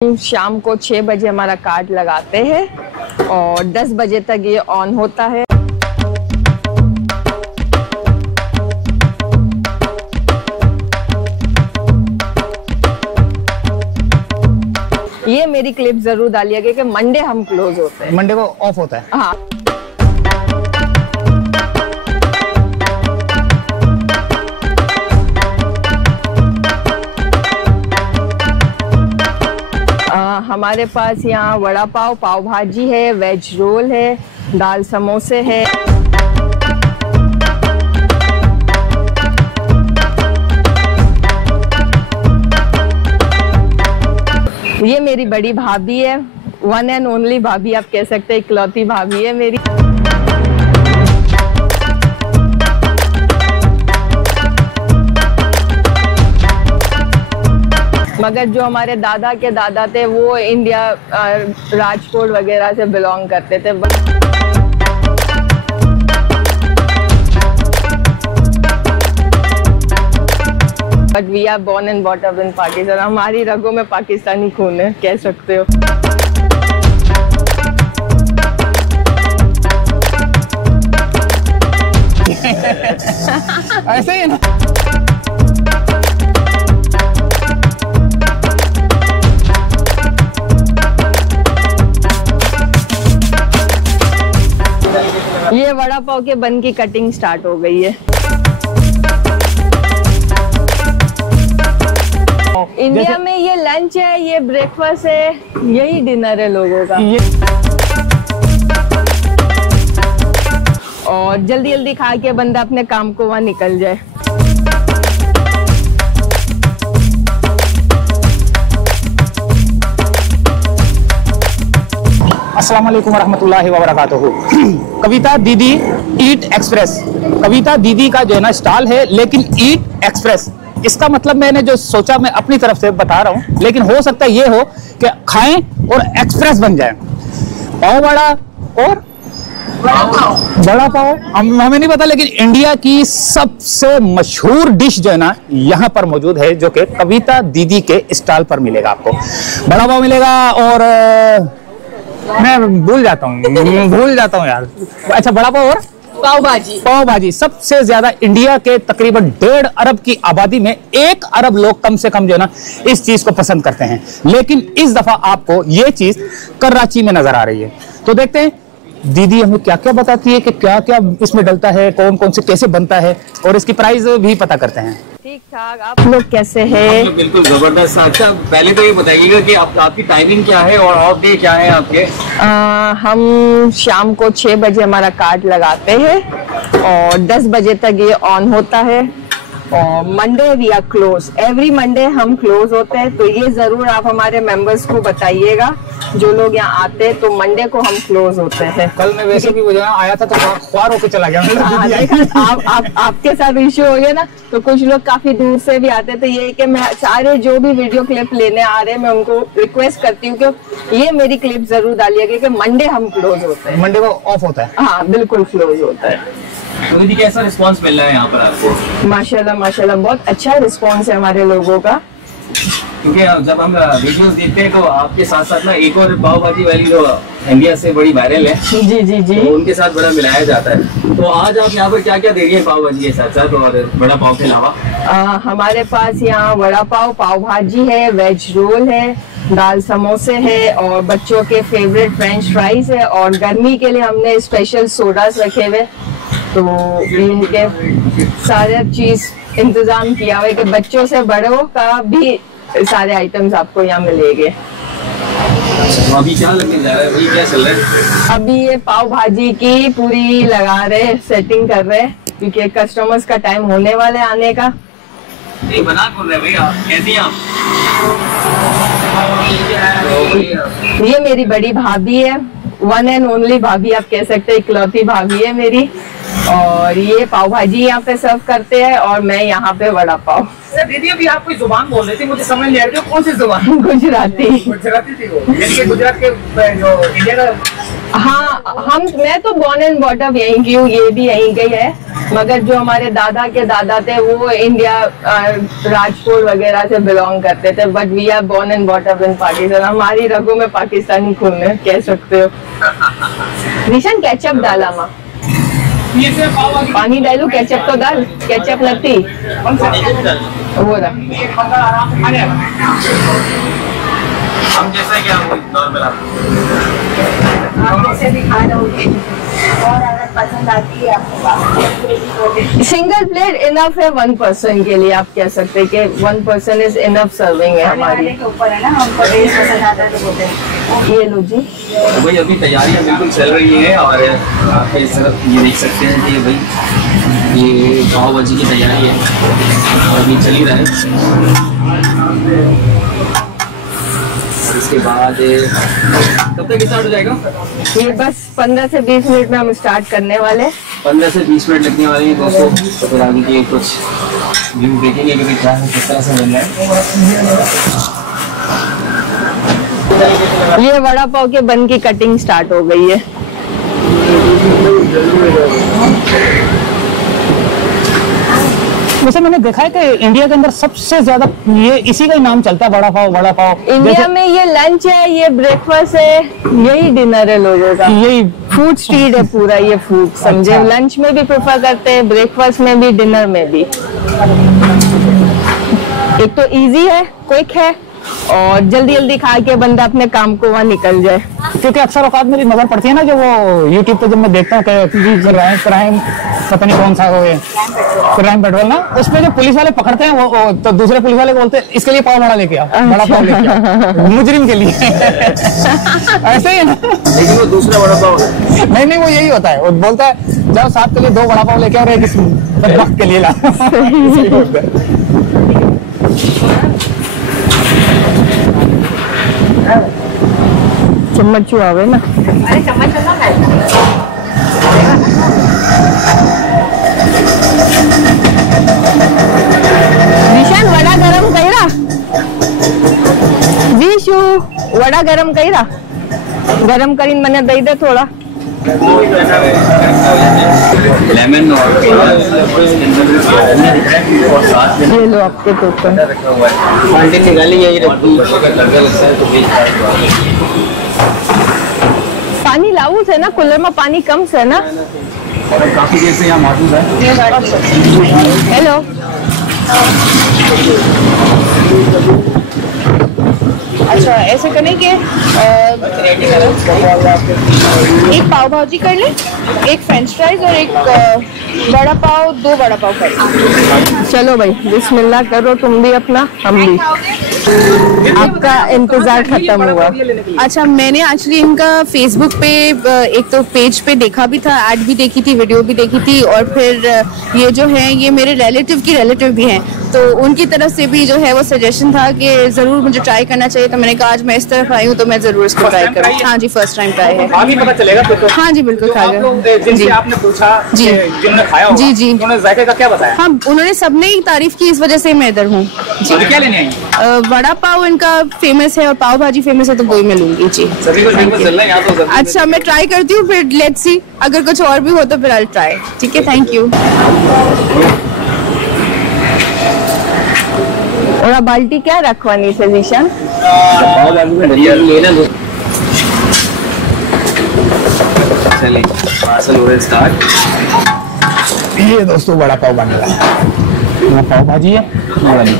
शाम को 6 बजे हमारा कार्ड लगाते हैं और 10 बजे तक ये ऑन होता है। ये मेरी क्लिप जरूर डालिएगा कि मंडे हम क्लोज होते हैं, मंडे को ऑफ होता है। हाँ, हमारे पास यहाँ वड़ा पाव, पाव भाजी है, वेज रोल है, दाल समोसे है। ये मेरी बड़ी भाभी है, वन एंड ओनली भाभी आप कह सकते हैं, इकलौती भाभी है मेरी। मगर जो हमारे दादा के दादा थे वो इंडिया राजकोट वगैरह से बिलोंग करते थे। But we are born and bought up in Pakistan. हमारी रगों में पाकिस्तानी खून है, कह सकते हो। ऐसे ही ना। ये वड़ा पाव के बन की कटिंग स्टार्ट हो गई है। इंडिया में ये लंच है, ये ब्रेकफास्ट है, यही डिनर है लोगों का। और जल्दी जल्दी खा के बंदा अपने काम को वहाँ निकल जाए। अस्सलाम वालेकुम रहमतुल्लाहि व बरकातुहू। कविता दीदी ईट एक्सप्रेस, कविता दीदी का जो है ना स्टॉल है, लेकिन ईट एक्सप्रेस इसका मतलब मैंने जो सोचा मैं अपनी तरफ से बता रहा हूँ, लेकिन हो सकता है ये हो कि खाएं और एक्सप्रेस बन जाए। पाव वड़ा और बड़ा पाव हमें नहीं पता, लेकिन इंडिया की सबसे मशहूर डिश जो है ना यहाँ पर मौजूद है, जो कि कविता दीदी के स्टॉल पर मिलेगा। आपको बड़ा पाव मिलेगा और मैं भूल जाता हूँ यार। अच्छा, बड़ा पाव और पाव भाजी। पाव भाजी सबसे ज्यादा इंडिया के तकरीबन 1.5 अरब की आबादी में 1 अरब लोग कम से कम जो है ना इस चीज को पसंद करते हैं, लेकिन इस दफा आपको ये चीज कराची में नजर आ रही है। तो देखते हैं दीदी हमें क्या क्या बताती है कि क्या क्या इसमें डलता है, कौन कौन से कैसे बनता है, और इसकी प्राइस भी पता करते हैं। ठीक ठाक, आप लोग कैसे हैं? बिल्कुल जबरदस्त। अच्छा, पहले तो ये बताइएगा कि आपकी टाइमिंग क्या है और ऑफ डे क्या है आपके? हम शाम को 6 बजे हमारा कार्ड लगाते हैं और 10 बजे तक ये ऑन होता है। और Monday we are close, every Monday हम क्लोज होते हैं। तो ये जरूर आप हमारे मेंबर्स को बताइएगा, जो लोग यहाँ आते हैं, तो मंडे को हम क्लोज होते हैं। कल मैं वैसे भी आया था तो ख्वार होके चला गया। आपके साथ इश्यू हो गया ना, तो कुछ लोग काफी दूर से भी आते। तो ये कि मैं सारे जो भी वीडियो क्लिप लेने आ रहे हैं, मैं उनको रिक्वेस्ट करती हूँ कि ये मेरी क्लिप जरूर डालिएगा कि मंडे हम क्लोज होते हैं। मंडे को ऑफ होता है। हाँ, बिल्कुल क्लोज होता है। तो दीदी कैसा रिस्पांस मिल रहा है यहाँ पर आपको? माशाल्लाह माशाल्लाह, बहुत अच्छा रिस्पांस है हमारे लोगों का। क्योंकि जब हम वीडियोस देखते हैं तो आपके साथ साथ ना एक और पाव भाजी वाली जो इंडिया से बड़ी वायरल है, जी जी जी, तो उनके साथ बड़ा मिलाया जाता है। तो आज आप यहाँ पर क्या क्या दे रही है पाव भाजी के साथ साथ और बड़ा पाव के अलावा? हमारे पास यहाँ वड़ा पाव, पाव भाजी है, वेज रोल है, दाल समोसे है, और बच्चों के फेवरेट फ्रेंच फ्राइज है। और गर्मी के लिए हमने स्पेशल सोडास रखे हुए, तो इनके सारे चीज इंतजाम किया हुआ है कि बच्चों से बड़ों का भी सारे आइटम्स आपको यहाँ मिलेंगे। अभी क्या लगने जा रहा है, अभी क्या चल रहा है? अभी ये पाव भाजी की पूरी लगा रहे, सेटिंग कर रहे, क्योंकि कस्टमर्स का टाइम होने वाला है आने का। नहीं बना कौन रहे भैया, कैसी आप? ये मेरी बड़ी भाभी है, वन एंड ओनली भाभी आप कह सकते हैं, इकलौती भाभी है मेरी। और ये पाव भाजी यहाँ पे सर्व करते हैं और मैं यहाँ पे वड़ा पाव। दीदी अभी आप कोई जुबान बोल रही थी, मुझे समझ नहीं आ रही कौन सी जुबान? गुजराती। गुजराती थी वो, यानी गुजरात के जो इंडिया का। हाँ, मैं तो बॉर्न एंड बॉट अप यहीं की हूँ, ये भी यहीं की है। मगर जो हमारे दादा के दादा थे वो इंडिया राजकोट वगैरह से बिलोंग करते थे, but we are born and bought up in Pakistan. हमारी रगों में पाकिस्तानी खून है, कह सकते हो। निशान केचप डाला माँ, पानी डालू, केचप तो डाल, केचप लगती वो रहा। हम जैसा कि हम नॉर्मल आप जैसे भी खा लोगे और अगर पसंद आती है आपको सिंगल प्लेट इनफ है 1 पर्सन के लिए। आप कह सकते हैं कि 1 पर्सन इज इनफ सर्विंग है हमारी। के ऊपर है ना, हमको टेस्ट पसंद आता है तो बोलते हैं। ये लो जी। तो भाई अभी तैयारियां बिल्कुल चल रही है और आप इस तरफ ये देख सकते हैं कि भाई ये पाव भाजी की तैयारी है और अभी चल ही रहा है। और इसके बाद कब तक स्टार्ट हो जाएगा? ये बस 15 से 20 मिनट में हम स्टार्ट करने वाले। 15 से 20 मिनट लगने वाले हैं दोस्तों। तो फिर आगे की कुछ व्यू देखेंगे कि क्या है, किस तरह से बन रहा है। ये वड़ा पाव के बन की कटिंग स्टार्ट हो गई है। वैसे मैंने देखा है कि इंडिया के अंदर सबसे ज्यादा ये इसी का ही नाम चलता है, वड़ा पाव। वड़ा पाव इंडिया में ये लंच है, ये ब्रेकफास्ट है, यही डिनर है लोगों का। यही फूड स्ट्रीट है पूरा, ये फूड समझे। अच्छा। लंच में भी प्रेफर करते हैं, ब्रेकफास्ट में भी, डिनर में भी। एक तो इजी है, क्विक है और जल्दी जल्दी खा के बंदा अपने काम को वहाँ निकल जाए। क्योंकि अक्सर औकात मेरी नजर पड़ती है ना, जो वो यूट्यूब पे जब मैं देखता हूँ क्राइम पता नहीं कौन सा हो, क्राइम पेट्रोल ना, उसमें जो पुलिस वाले पकड़ते हैं वो तो दूसरे पुलिस वाले को बोलते हैं इसके लिए पाव बड़ा लेके आओ, बड़ा पाव लेके आओ, मुजरिम के लिए। ऐसे ही है ना। लेकिन वो दूसरा वड़ा पाव है। नहीं वो यही होता है, वो बोलता है जाओ साथ के लिए 2 बड़ा पाव लेके आओ और एक वक्त के लिए ला। सही बोलता है। चम्मच आवे ना। अरे चम्मच विशाल वड़ा गरम कईरा, विशु वड़ा गरम कईरा, गरम करीन मने दई दे थोड़ा। लेमन और साथ में ये लो आपके टोकन। रखा हुआ है। बाल्टी निकाली यही रखी है। लड़का लगता है तो पानी लाऊ से ना, कूलर में पानी कम से ना। काफी देर से यहाँ मौजूद है। हेलो। अच्छा ऐसे करने के एक पाव भाजी कर ले, एक फ्रेंच फ्राइज और एक बड़ा पाव, 2 बड़ा पाव कर ले। चलो भाई बिस्मिल्लाह करो, तुम भी अपना, हम भी। आपका इंतजार खत्म हुआ। अच्छा मैंने एक्चुअली इनका फेसबुक पे एक तो पेज पे देखा भी था, ऐड भी देखी थी, वीडियो भी देखी थी, और फिर ये जो है ये मेरे रिलेटिव की रिलेटिव भी हैं, तो उनकी तरफ से भी जो है वो सजेशन था कि जरूर मुझे ट्राई करना चाहिए। तो मैंने कहा आज मैं इस तरफ आई हूँ तो मैं जरूर इसको ट्राई करूँ। हाँ जी फर्स्ट टाइम ट्राई है। आगे पता चलेगा फिर तो। हाँ जी बिल्कुल खा जिनसे आपने पूछा जी, जिन्होंने खाया होगा, जी जी, उन्होंने जायके का क्या बताया? हाँ उन्होंने सबने ही तारीफ की, इस वजह से मैं इधर हूँ। क्या लेने आई? वड़ा पाव इनका फेमस है और पाव भाजी फेमस है, तो वही मैं लूंगी जी। सभी को बिल्कुल चलना है यहाँ तो। अच्छा मैं ट्राई करती हूँ, फिर लेट्स सी अगर कुछ और भी हो तो फिर आई ट्राई। ठीक है, थैंक यू। और बाल्टी क्या रखवानी से निशान? लेना दो। चलिए पार्सल हो रहा है स्टार्ट। ये दोस्तों बड़ा पाव बन रहा है। यहाँ पाव भाजी है ये वाली,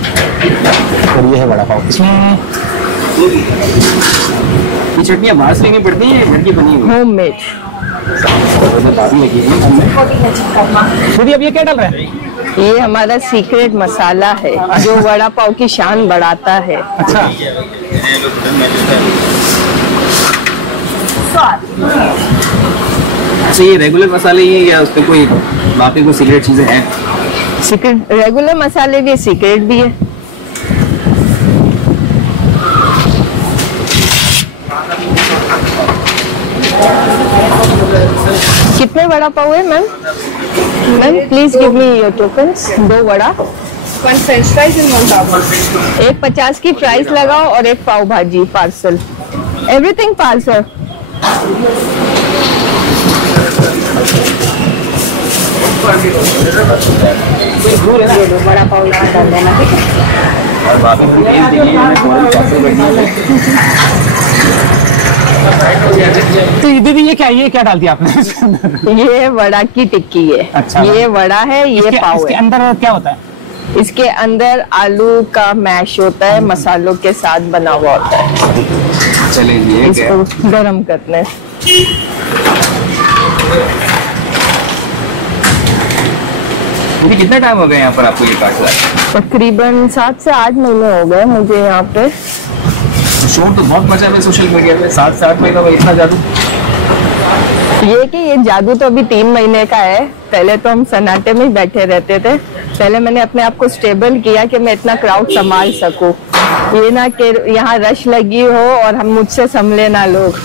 और ये है बड़ा पाव। इसमें ये चटनियाँ बाहर से लेनी पड़ती हैं, घर की बनी हुई होममेड। दीदी अब ये क्या डाल रहे हैं? ये हमारा सीक्रेट मसाला है जो वड़ा पाव की शान बढ़ाता है। अच्छा तो ये रेगुलर मसाले ही है या उसमें कोई बाकी कोई सीक्रेट चीजें हैं? सीक्रेट रेगुलर मसाले भी, सीक्रेट भी है। कितने वड़ा पाव है ma'am? Ma'am please give me your tokens. 2 vada, 1 French fries and 1 पाव। एक 50 की प्राइस लगाओ और एक पाव भाजी पार्सल, एवरीथिंग पार्सल। ये लो बड़ा पाव यहाँ डाल देना, ठीक है। और भाभी को तेल देखिए, थोड़ी पास में बैठी है। तो दीदी ये क्या डाल दिया आपने? ये वड़ा की टिक्की है। अच्छा। ये वड़ा है, ये पाव इसके है। अंदर क्या होता है? इसके अंदर आलू का मैश होता है, मसालों के साथ बना हुआ होता है। चलिए इसको गरम करने। कितना टाइम हो गया यहाँ पर आपको ये काट रहा है? तकरीबन 7 से 8 महीने हो गए मुझे यहाँ पे। शोर तो बहुत मचा है सोशल मीडिया पे, 7 महीनों में इतना जादू। ये जादू तो अभी 3 महीने का है। पहले तो हम सन्नाटे में ही बैठे रहते थे। पहले मैंने अपने आप को स्टेबल किया कि मैं इतना क्राउड संभाल सकूं, ये ना कि यहाँ रश लगी हो और हम मुझसे संभले ना लोग।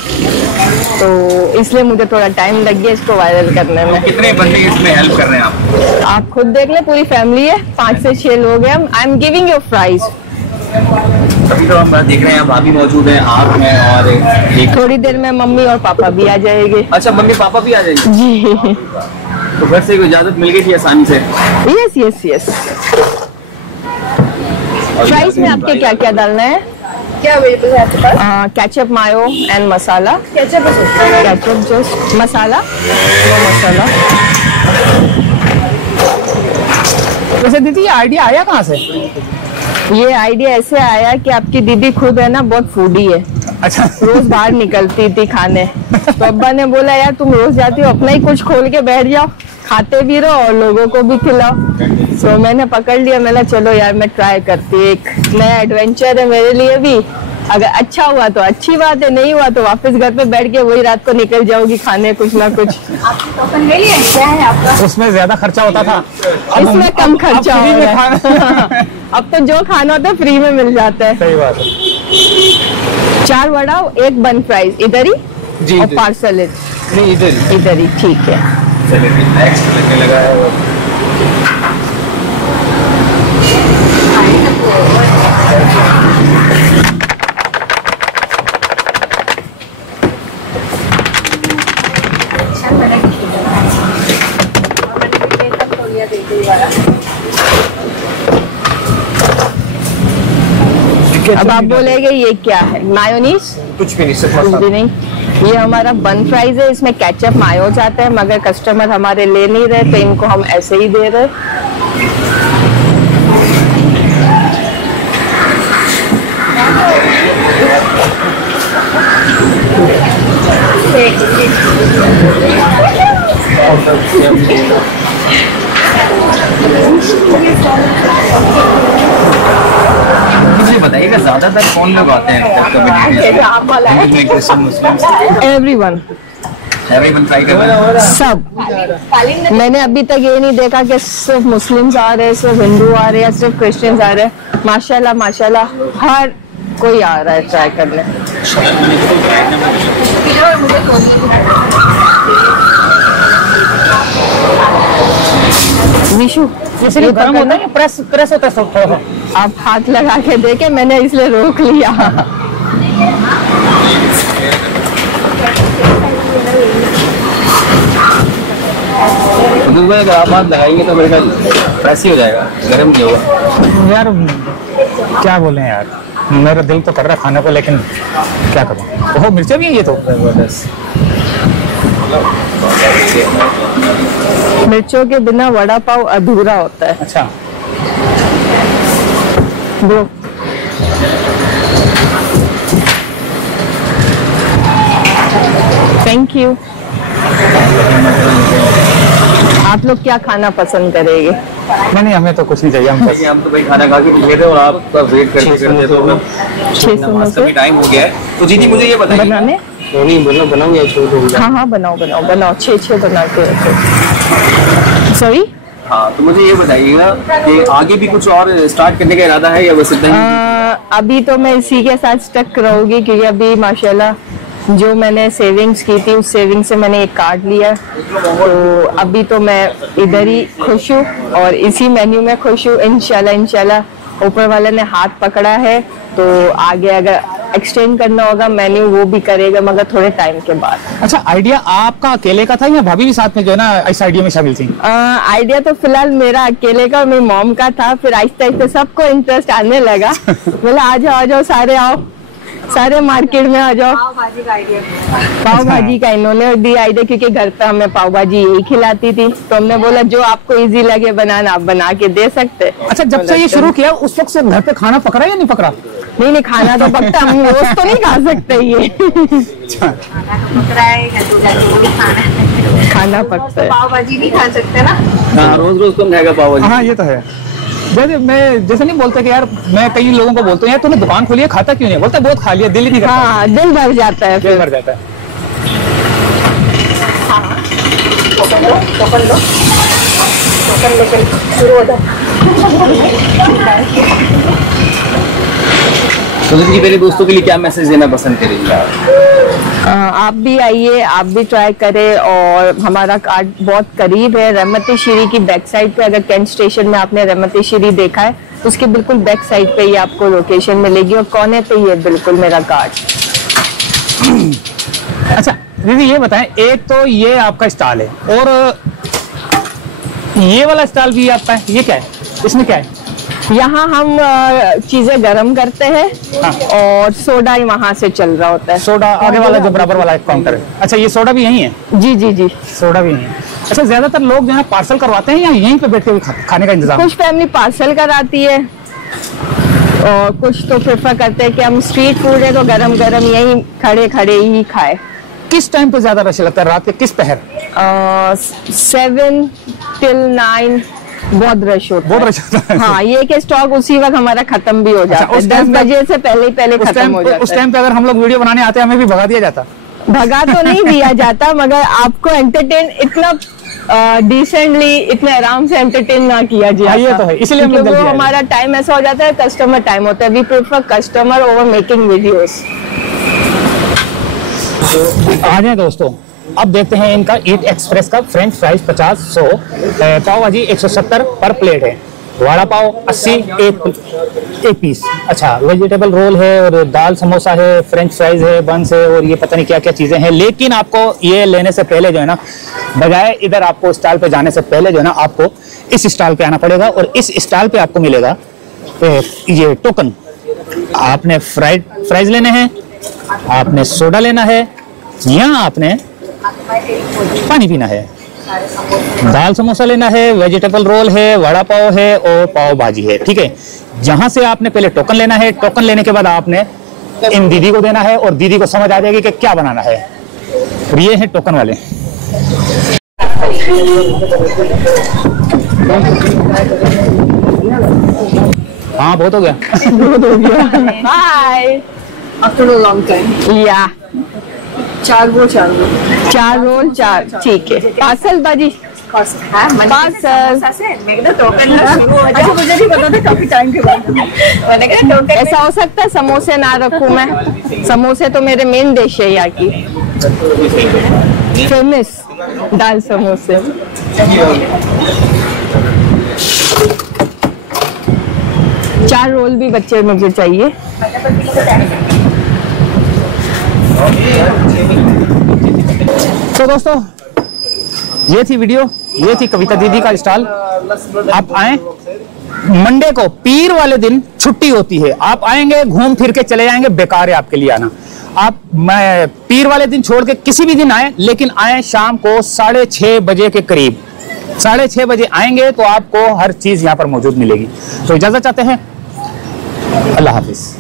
तो इसलिए मुझे थोड़ा टाइम लग गया इसको वायरल करने में। कितने बंदे इसमें हेल्प कर रहे हैं आप खुद देख ले, पूरी फैमिली है, 5 से 6 लोग हैं। I am giving you prize. अभी तो हम देख रहे हैं भाभी मौजूद है, आप में और एक थोड़ी देर में मम्मी और पापा भी आ जाएंगे। अच्छा, मम्मी पापा भी आ जाएंगे जी। तो घर से इजाजत मिल गई थी आसानी से? Yes yes yes. फ्राइज में आपके क्या क्या डालना है? क्या अवेलेबल है आपके पास? Ketchup, mayo and masala. Ketchup ketchup just masala, वो मसाला। वैसे दीदी ये आइडिया आया कहाँ से? ये आइडिया ऐसे आया कि आपकी दीदी खुद है ना बहुत फूडी है। अच्छा। रोज बाहर निकलती थी खाने, तो अब्बा ने बोला यार तुम रोज जाती हो, अपना ही कुछ खोल के बैठ जाओ, खाते भी रहो और लोगों को भी खिलाओ। तो मैंने पकड़ लिया, मैंने चलो यार मैं ट्राई करती, एक नया एडवेंचर है मेरे लिए भी। अगर अच्छा हुआ तो अच्छी बात है, नहीं हुआ तो वापस घर पे बैठ के वही रात को निकल जाओगी खाने कुछ ना कुछ। आपकी टोकन ले लिया? क्या है आपका? उसमें ज्यादा खर्चा होता था, इसमें कम खर्चा फ्री हो में रहा है। अब तो जो खाना होता है फ्री में मिल जाता है। सही बात है। 4 वड़ा, 1 बन फ्राइज इधर ही जी, और जी। पार्सल नहीं इधर इधर ही, ठीक है। चलिए नेक्स्ट लगने लगा है। अब आप बोलेंगे ये क्या है? मायोनीज? कुछ भी नहीं, सिर्फ कुछ मसाला। भी नहीं। ये हमारा बन फ्राइज है, इसमें केचप मायो जाता है, मगर कस्टमर हमारे ले नहीं रहे तो इनको हम ऐसे ही दे रहे। मुझे बताइएगा ज्यादातर कौन लोग आते हैं कम्युनिटी, क्रिश्चियन, मुस्लिम? एवरीवन ट्राई कर रहे हैं सब। मैंने अभी तक ये नहीं देखा कि सिर्फ मुस्लिम्स आ रहे हैं, सिर्फ हिंदू आ रहे हैं, सिर्फ क्रिश्चियंस आ रहे हैं। माशाल्लाह माशाल्लाह हर कोई आ रहा है ट्राई करने। विशु ये गर्म होता है, प्रेस होता है थोड़ा सा। आप हाथ लगा के देखे, मैंने इसलिए रोक लिया। अगर आप हाथ लगाएंगे तो मेरे ख्याल प्रेस ही हो जाएगा, गर्म नहीं होगा। यार क्या बोले यार, मेरा दिल तो कर रहा है खाने को, लेकिन क्या करूं। ओह मिर्चें भी हैं ये तो। मिर्चों के बिना वड़ा पाव अधूरा होता है। अच्छा, ब्रो थैंक यू। आप लोग क्या खाना पसंद करेंगे? नहीं हमें तो कुछ नहीं चाहिए, हम बस हम तो भाई खाना खा के निकले थे और आपका वेट करते करते तो 600 भी टाइम हो गया है। तो दीदी मुझे ये बताइए, बनाने? नहीं बनाऊंगा। हाँ बनाओ 6 बना के रखो। सॉरी। हाँ तो मुझे ये बताइएगा कि आगे भी कुछ और स्टार्ट करने का इरादा है या बस इतना ही? अभी तो मैं इसी के साथ स्टक रहूंगी, क्योंकि अभी माशाल्लाह जो मैंने सेविंग्स की थी उस सेविंग से मैंने एक कार्ड लिया, तो अभी तो मैं इधर ही खुश हूँ और इसी मेन्यू में खुश हूँ। इंशाल्लाह ऊपर वाले ने हाथ पकड़ा है तो आगे अगर एक्सटेंड करना होगा मेन्यू वो भी करेगा, मगर थोड़े टाइम के बाद। अच्छा, आइडिया आपका अकेले का था या भाभी भी साथ में जो है ना इस आइडिया में शामिल थी? आइडिया तो फिलहाल मेरा अकेले का, मेरी मॉम का था, फिर आहिस्ते आहिस्ते सबको इंटरेस्ट आने लगा। बोला आ जाओ सारे आओ, सारे मार्केट में आ जाओ। पाव भाजी का आइडिया, पाव भाजी का इन्होंने दी आइडिया, क्योंकि घर पे हमें पाव भाजी यही खिलाती थी, तो हमने बोला जो आपको इजी लगे बनाना आप बना के दे सकते। अच्छा, जब से ये शुरू किया उस वक्त से घर पे खाना पक रहा है या नहीं पक रहा? नहीं, खाना तो पकता, हम रोज तो नहीं खा सकते ये। खाना पकता है, पाव भाजी नहीं खा सकते ना। हाँ, रोज रोज कौन खाएगा पाव भाजी? हाँ, ये तो है। जैसे नहीं बोलते कि यार, मैं कई लोगों को बोलता हूँ यार तूने दुकान खोली है, खाता क्यों नहीं? बोलता बहुत खा लिया, दिल ही नहीं करता। हाँ, दिल भर जाता है, दिल भर जाता है। सुनील जी, मेरे दोस्तों के लिए क्या मैसेज देना पसंद करेंगे आप? आप भी आइए, आप भी ट्राई करें। और हमारा कार्ड बहुत करीब है, रहमती शीरी की बैक साइड पे। अगर कैंट स्टेशन में आपने रहमती शीरी देखा है, उसके बिल्कुल बैक साइड पे ही आपको लोकेशन मिलेगी, और कोने पे ही है बिल्कुल मेरा कार्ड। अच्छा दीदी, ये बताएं, एक तो ये आपका स्टॉल है और ये वाला स्टॉल भी आपका है, ये क्या है? इसमें क्या है? यहाँ हम चीजें गर्म करते हैं। हाँ। और सोडा ही वहाँ से चल रहा होता है। सोडा आगे वाला जो बराबर वाला काउंटर है। अच्छा, ये सोडा भी यही है? जी जी जी, सोडा भी यही है। अच्छा, ज्यादातर लोग जो है पार्सल करवाते हैं या यहीं पे बैठ के खाने का इंतजाम? कुछ फैमिली पार्सल कराती है और कुछ तो प्रेफर करते हैं कि हम स्ट्रीट फूड है तो गरम गरम यहीं खड़े खड़े ही खाए। किस टाइम पे ज्यादा रश लगता है? रात के किस पहर? 7 till 9 बहुत रश होता है। बहुत रश होता है। हाँ, ये कि स्टॉक उसी वक्त हमारा खत्म भी हो जाता है। 10 बजे से पहले खत्म हो जाता है। उस टाइम पे अगर हम लोग वीडियो बनाने आते हैं, हमें भी भगा दिया जाता? भगा तो नहीं दिया जाता, मगर आपको एंटरटेन इतना डिसेंटली, इतने आराम से एंटरटेन ना किया जाए। ये तो है, इसलिए हम लोग वो हमारा टाइम ऐसा हो जाता है, कस्टमर टाइम होता है। We prefer customer over making videos. आ जाए दोस्तों, अब देखते हैं इनका ईट एक्सप्रेस का फ्रेंच फ्राइज 50-100, पाव भाजी 170 पर प्लेट है, वड़ा पाव 80 एक पीस। अच्छा, वेजिटेबल रोल है और दाल समोसा है, फ्रेंच फ्राइज है, बंस है और ये पता नहीं क्या क्या चीजें हैं। लेकिन आपको ये लेने से पहले जो है ना, बजाय इधर आपको स्टॉल पे जाने से पहले जो है ना, आपको इस स्टॉल पे आना पड़ेगा और इस स्टॉल पे आपको मिलेगा ये टोकन। आपने फ्राइज लेने हैं, आपने सोडा लेना है, या आपने पानी पीना है, दाल समोसा लेना है, वेजिटेबल रोल है, वड़ा पाव है और पाव भाजी है। ठीक है, जहां से आपने पहले टोकन लेना है, टोकन लेने के बाद आपने इन दीदी को देना है और दीदी को समझ आ जाएगी कि क्या बनाना है। और ये है टोकन वाले। हाँ, बहुत हो गया। Bye. After a long time. या 4 रोल 4 रोल 4, ठीक है। पार्सल बाजी, मुझे नहीं पता था, काफी टाइम के बाद मैंने कहा टोकन। ऐसा हो सकता है समोसे ना रखूं मैं? समोसे तो मेरे मेन डिश है यहाँ की, फेमस दाल समोसे। चार रोल भी बच्चे मुझे चाहिए। तो दोस्तों, ये थी वीडियो, ये थी कविता दीदी का स्टॉल। आप आए, मंडे को पीर वाले दिन छुट्टी होती है, आप आएंगे घूम फिर के चले जाएंगे, बेकार है आपके लिए आना। आप मैं पीर वाले दिन छोड़ के किसी भी दिन आए, लेकिन आए शाम को 6:30 बजे के करीब। 6:30 बजे आएंगे तो आपको हर चीज यहाँ पर मौजूद मिलेगी। तो इजाजत चाहते हैं, अल्लाह हाफिज।